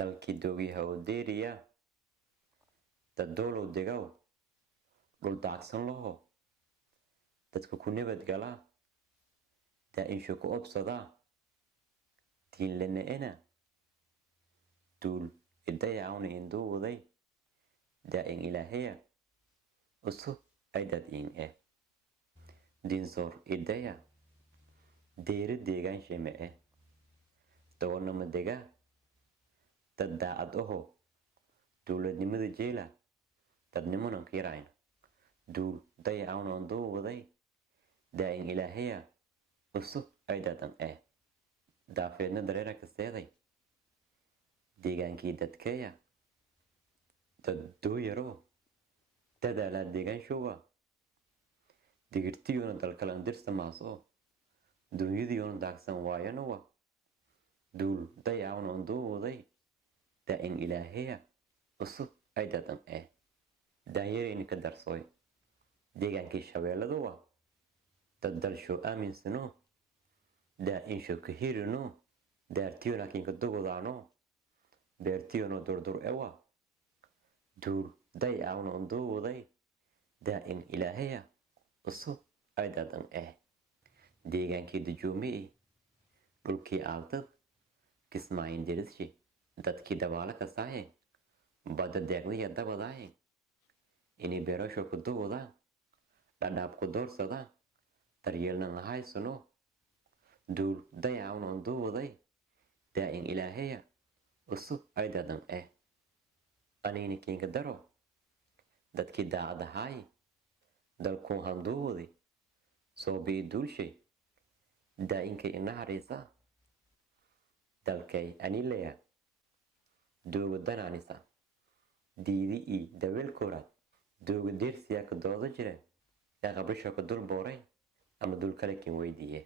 dalkii doogiyaha oo deeriya dad doolow degow dhul daacsan laho dadka ku nabadgala daa'insho ku obsada diin lana duul idayacawna induuwaday daa'in ilaahaya usub ay dad diinsoor idaya deeri deegaan sheme dawanama dega dad daacad aho dowladnimada jeela dadnimanan kiirayn duul dayacawna induuwaday daa'in ilaahaya usub ay dadan daafeedna dareera kasteeday deegaankii dadkeeya dad dooyaro dadaalaa deegaanshowa digirtiyona dalkalan dirsa maaso dunyadiyoona daagsan waayanowa duul dayacawna induuwaday daa'in ilaahaya usub ay dadan daanyarayni ka darsooy deegaankii shabeelladuwa dad dalsho aaminsano daa'insho ka hirino daartiyona kinka dugudaano beertiyona durdur ewa duul dayacawna induuwaday daa'in ilaahaya usub ay dadan deegaankii dajuumii dhulkii aaldad kismaayin dirisshi dadkii dabaala kasaaye badda deeqdiya dabadaaye inay beerasho ku duwadaan dhadhaab ku doorsadaan daryeelnan lahaysano duul dayacawna induuwaday daa'in ilaahaya usub ay dadan anayni kiinka daro dadkii daacad ahaaye dalkuun handuuwadi soo bii duulshay daa'inkay inaharaysa dalkay anilaya dooga danaanisa diidi ii dabeelkooraad dooga deersiyaa ka dooda jira yaa qabrisho ka dul booray ama dul kale kin weydiiye